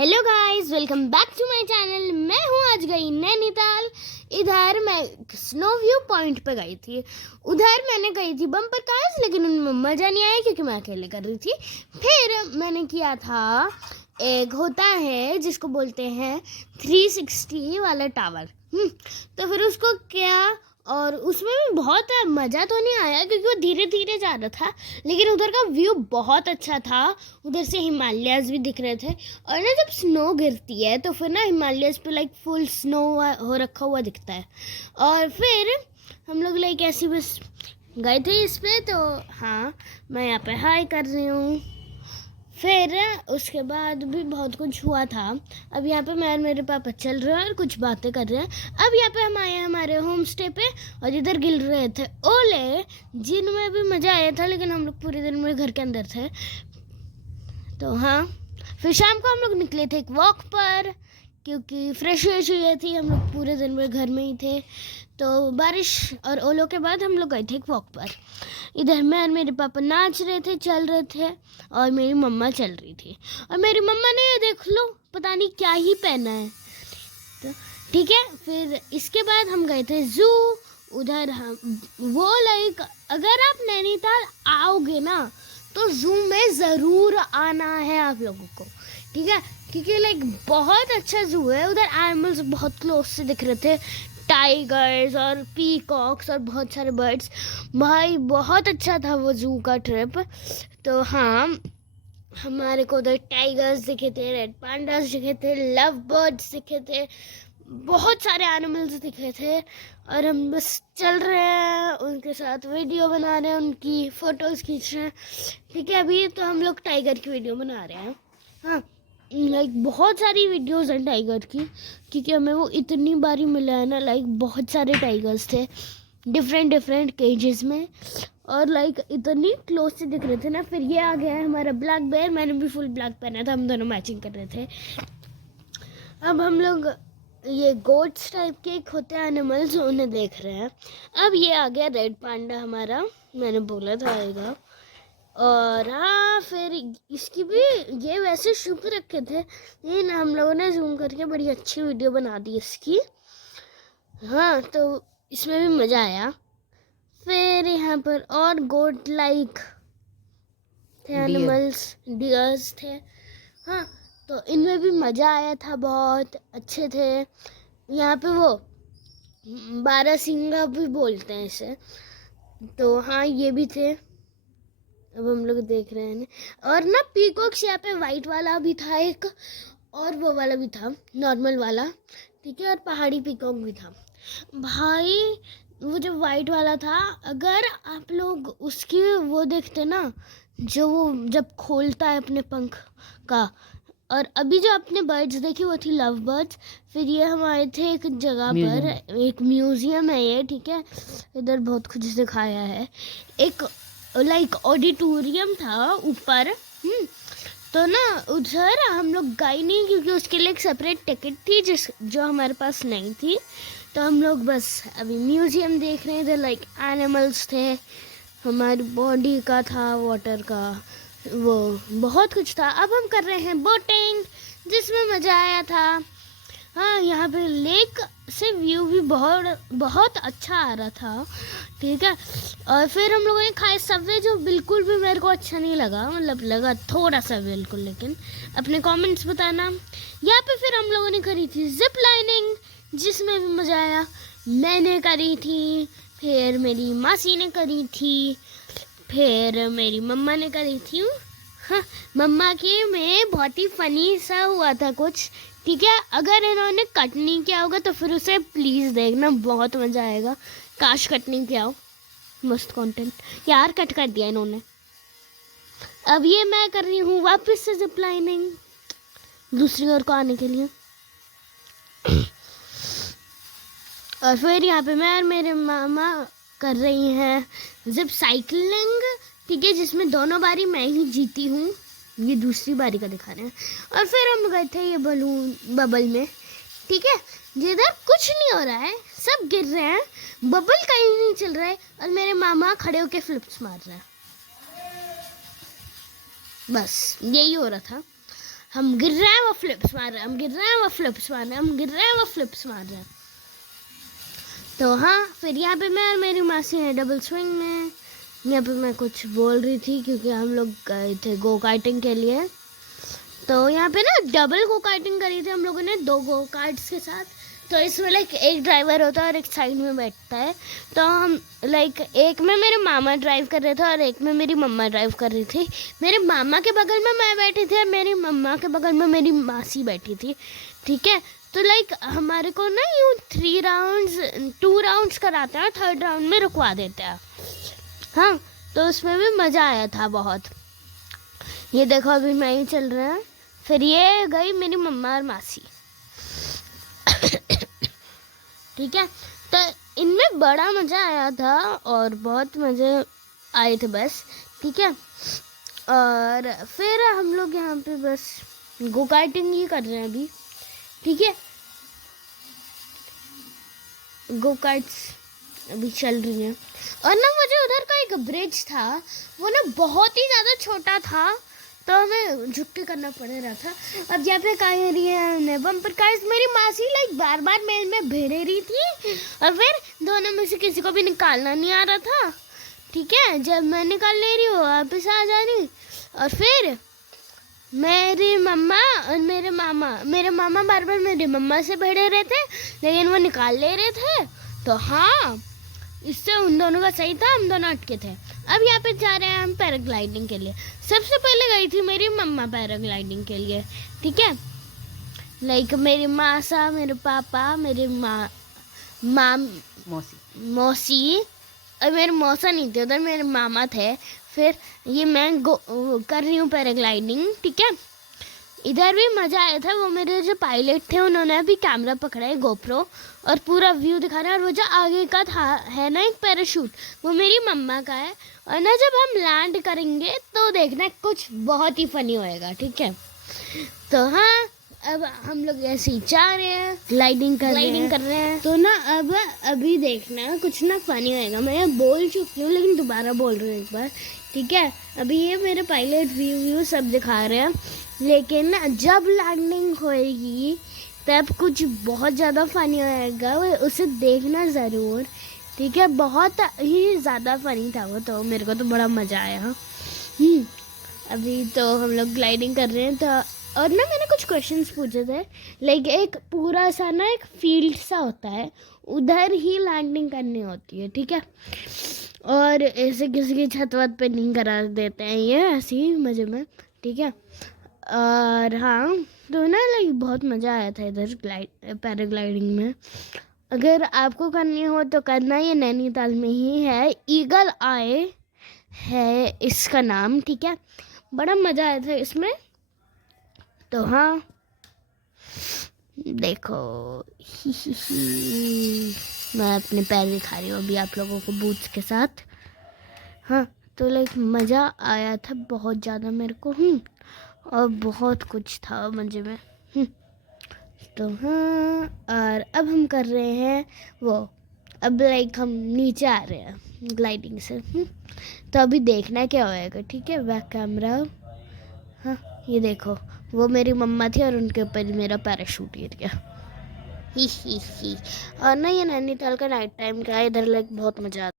Hello guys, welcome back to my channel. मैं हूँ आज गई नैनीताल। इधर मैं स्नो व्यू पॉइंट पे गई थी। उधर मैंने गई थी बम्पर कार्स, लेकिन उनमें मज़ा नहीं आया क्योंकि मैं अकेले कर रही थी। फिर मैंने किया था, एक होता है जिसको बोलते हैं 360 वाला टावर। तो फिर उसको क्या, और उसमें भी बहुत मज़ा तो नहीं आया क्योंकि वो धीरे धीरे जा रहा था, लेकिन उधर का व्यू बहुत अच्छा था। उधर से हिमालयाज़ भी दिख रहे थे, और ना जब स्नो गिरती है तो फिर ना हिमालयाज़ पे लाइक फुल स्नो हो रखा हुआ दिखता है। और फिर हम लोग लाइक ऐसे बस गए थे इस पे। तो हाँ, मैं यहाँ पे हाई कर रही हूँ। फिर उसके बाद भी बहुत कुछ हुआ था। अब यहाँ पे मैं और मेरे पापा चल रहे हैं और कुछ बातें कर रहे हैं। अब यहाँ पे हम आए हैं हमारे होम स्टे पे, और इधर गिर रहे थे ओले, जिनमें भी मज़ा आया था, लेकिन हम लोग पूरे दिन में घर के अंदर थे। तो हाँ, फिर शाम को हम लोग निकले थे एक वॉक पर, क्योंकि फ्रेश हो चाहिए थी। हम लोग पूरे दिन में घर में ही थे, तो बारिश और ओलों के बाद हम लोग गए थे एक वॉक पर। इधर मैं और मेरे पापा नाच रहे थे, चल रहे थे, और मेरी मम्मा चल रही थी। और मेरी मम्मा ने, ये देख लो, पता नहीं क्या ही पहना है। तो ठीक है, फिर इसके बाद हम गए थे ज़ू। उधर हम वो लाइक, अगर आप नैनीताल आओगे ना तो ज़ू में ज़रूर आना है आप लोगों को, ठीक है, क्योंकि लाइक बहुत अच्छा ज़ू है। उधर एनिमल्स बहुत क्लोज से दिख रहे थे, टाइगर्स और पीकॉक्स और बहुत सारे बर्ड्स। भाई बहुत अच्छा था वो ज़ू का ट्रिप। तो हाँ, हमारे को उधर टाइगर्स दिखे थे, रेड पांडास दिखे थे, लव बर्ड्स दिखे थे, बहुत सारे एनिमल्स दिखे थे। और हम बस चल रहे हैं, उनके साथ वीडियो बना रहे हैं, उनकी फ़ोटोज़ खींच रहे हैं। ठीक है, अभी तो हम लोग टाइगर की वीडियो बना रहे हैं। हाँ, लाइक बहुत सारी वीडियोज़ हैं टाइगर की, क्योंकि हमें वो इतनी बारी मिला है ना। लाइक बहुत सारे टाइगर्स थे डिफरेंट केजेस में, और लाइक इतनी क्लोज से दिख रहे थे ना। फिर ये आ गया है हमारा ब्लैक बेयर। मैंने भी फुल ब्लैक पहना था, हम दोनों मैचिंग कर रहे थे। अब हम लोग ये गोट्स टाइप के एक होते हैं एनिमल्स, उन्हें देख रहे हैं। अब ये आ गया रेड पांडा हमारा, मैंने बोला था आएगा। और हाँ, फिर इसकी भी, ये वैसे छुप रखे थे, लेकिन हम लोगों ने जूम करके बड़ी अच्छी वीडियो बना दी इसकी। हाँ, तो इसमें भी मज़ा आया। फिर यहाँ पर और गोट लाइक थे एनिमल्स, डियर्स थे। हाँ, तो इनमें भी मज़ा आया था, बहुत अच्छे थे। यहाँ पे वो बारहसिंगा भी बोलते हैं इसे। तो हाँ, ये भी थे। अब हम लोग देख रहे हैं, और ना पीकॉक्स यहाँ पे वाइट वाला भी था एक, और वो वाला भी था नॉर्मल वाला, ठीक है, और पहाड़ी पीकॉक भी था। भाई वो जो वाइट वाला था, अगर आप लोग उसकी वो देखते ना, जो वो जब खोलता है अपने पंख का। और अभी जो आपने बर्ड्स देखी वो थी लव बर्ड्स। फिर ये हम आए थे एक जगह पर, एक म्यूजियम है ये, ठीक है, इधर बहुत कुछ दिखाया है। एक लाइक ऑडिटोरियम था ऊपर। तो ना उधर हम लोग गए नहीं, क्योंकि उसके लिए एक सेपरेट टिकट थी जो हमारे पास नहीं थी। तो हम लोग बस अभी म्यूजियम देख रहे थे। लाइक एनिमल्स थे, हमारी बॉडी का था, वाटर का, वो बहुत कुछ था। अब हम कर रहे हैं बोटिंग, जिसमें मज़ा आया था। हाँ, यहाँ पे लेक से व्यू भी बहुत अच्छा आ रहा था, ठीक है। और फिर हम लोगों ने खाए सबवे, जो बिल्कुल भी मेरे को अच्छा नहीं लगा, मतलब लगा थोड़ा सा बिल्कुल, लेकिन अपने कमेंट्स बताना। यहाँ पे फिर हम लोगों ने करी थी जिप लाइनिंग, जिसमें भी मज़ा आया। मैंने करी थी, फिर मेरी मासी ने करी थी, फिर मेरी मम्मा ने करी थी। हाँ, मम्मा के में बहुत ही फ़नी सा हुआ था कुछ, ठीक है। अगर इन्होंने कट नहीं किया होगा तो फिर उसे प्लीज़ देखना, बहुत मज़ा आएगा। काश कट नहीं किया हो, मस्त कंटेंट। यार कट कर दिया इन्होंने। अब ये मैं कर रही हूँ वापस से जिप लाइनिंग, दूसरी ओर को आने के लिए। और फिर यहाँ पे मैं और मेरे मामा कर रही हैं जिप साइकिलिंग, ठीक है, जिसमें दोनों बारी मैं ही जीती हूँ। ये दूसरी बारी का दिखा रहे हैं। और फिर हम गए थे ये बलून बबल में, ठीक है, जिधर कुछ नहीं हो रहा है, सब गिर रहे हैं, बबल कहीं नहीं चल रहा है, और मेरे मामा खड़े होके फ्लिप्स मार रहे हैं। बस यही हो रहा था। हम गिर रहे हैं वो फ्लिप्स मार रहे हैं, हम गिर रहे हैं वो फ्लिप्स मार रहे हैं, हम गिर रहे हैं वो फ्लिप्स मार रहे हैं। तो हाँ, फिर यहाँ पे मैं और मेरी मासी हैं डबल स्विंग में। यहाँ पे मैं कुछ बोल रही थी क्योंकि हम लोग गए थे गो कार्टिंग के लिए। तो यहाँ पे ना डबल गो कार्टिंग करी थी हम लोगों ने 2 गो कार्ट्स के साथ। तो इसमें लाइक एक ड्राइवर होता है और एक साइड में बैठता है। तो हम लाइक एक में मेरे मामा ड्राइव कर रहे थे और एक में मेरी मम्मा ड्राइव कर रही थी। मेरे मामा के बगल में मैं बैठी थी और मेरी मम्मा के बगल में मेरी मासी बैठी थी, ठीक है। तो लाइक हमारे को ना यूँ 2 राउंड्स कराते हैं और 3rd राउंड में रुकवा देते हैं। हाँ, तो उसमें भी मज़ा आया था बहुत। ये देखो अभी मैं ही चल रहा है, फिर ये गई मेरी मम्मा और मासी, ठीक है। तो इनमें बड़ा मज़ा आया था और बहुत मज़े आए थे बस, ठीक है। और फिर हम लोग यहाँ पे बस गो कार्टिंग ही कर रहे हैं अभी, ठीक है। गो कार्ट्स अभी चल रही हैं। और ना मुझे उधर का एक ब्रिज था, वो ना बहुत ही ज़्यादा छोटा था, तो हमें झुक के करना पड़ रहा था। अब यहाँ पे कह रही है हमने बम्पर कार्स, मेरी मासी लाइक बार बार मेल में भिड़ रही थी और फिर दोनों में से किसी को भी निकालना नहीं आ रहा था, ठीक है। जब मैं निकाल ले रही हूँ वापस आ जा रही, और फिर मेरी मम्मा और मेरे मामा बार बार मेरी मम्मा से भिड़े रहे थे लेकिन वो निकाल ले रहे थे। तो हाँ, इससे उन दोनों का सही था, हम दोनों अटके थे। अब यहाँ पे जा रहे हैं हम पैराग्लाइडिंग के लिए। सबसे पहले गई थी मेरी मम्मा पैराग्लाइडिंग के लिए, ठीक है। लाइक मेरी मासा, मेरे पापा, मेरे मौसी और मेरे मौसा नहीं थे उधर, मेरे मामा थे। फिर ये मैं कर रही हूँ पैराग्लाइडिंग, ठीक है। इधर भी मज़ा आया था। वो मेरे जो पायलट थे उन्होंने अभी कैमरा पकड़ा है गोप्रो और पूरा व्यू दिखा रहा है। और वो जो आगे का था है ना एक पैराशूट, वो मेरी मम्मा का है। और ना जब हम लैंड करेंगे तो देखना कुछ बहुत ही फनी होएगा, ठीक है। तो हाँ, अब हम लोग ऐसे ही जा रहे हैं, ग्लाइडिंग कर रहे हैं। तो ना अब अभी देखना कुछ ना फनी होएगा। मैं बोल चुकी हूँ लेकिन दोबारा बोल रही हूँ एक बार, ठीक है। अभी ये मेरे पायलट व्यू सब दिखा रहे हैं, लेकिन ना जब लैंडिंग होएगी तब कुछ बहुत ज़्यादा फनी होएगा, उसे देखना ज़रूर, ठीक है। बहुत ही ज़्यादा फनी था वो, तो मेरे को तो बड़ा मज़ा आया। अभी तो हम लोग ग्लाइडिंग कर रहे हैं। तो और ना मैंने कुछ क्वेश्चंस पूछे थे, लाइक एक पूरा सा ना एक फील्ड सा होता है, उधर ही लैंडिंग करनी होती है, ठीक है। और ऐसे किसी की छत वत पे नहीं करा देते हैं, ये ऐसे ही मज़े में, ठीक है। और हाँ, तो ना लाइक बहुत मज़ा आया था इधर पैराग्लाइडिंग में। अगर आपको करनी हो तो करना, ये नैनीताल में ही है, ईगल आई है इसका नाम, ठीक है। बड़ा मज़ा आया था इसमें। तो हाँ देखो मैं अपने पैर दिखा रही हूँ अभी आप लोगों को बूट्स के साथ। हाँ, तो लाइक मज़ा आया था बहुत ज़्यादा मेरे को, और बहुत कुछ था मज़े में। तो हाँ, और अब हम कर रहे हैं वो, अब लाइक हम नीचे आ रहे हैं ग्लाइडिंग से। तो अभी देखना क्या होएगा, ठीक है। बैक कैमरा, हाँ ये देखो, वो मेरी मम्मा थी और उनके ऊपर मेरा पैराशूट गिर गया। ही। और ना ये नैनीताल का नाइट टाइम का, इधर लाइक बहुत मज़ा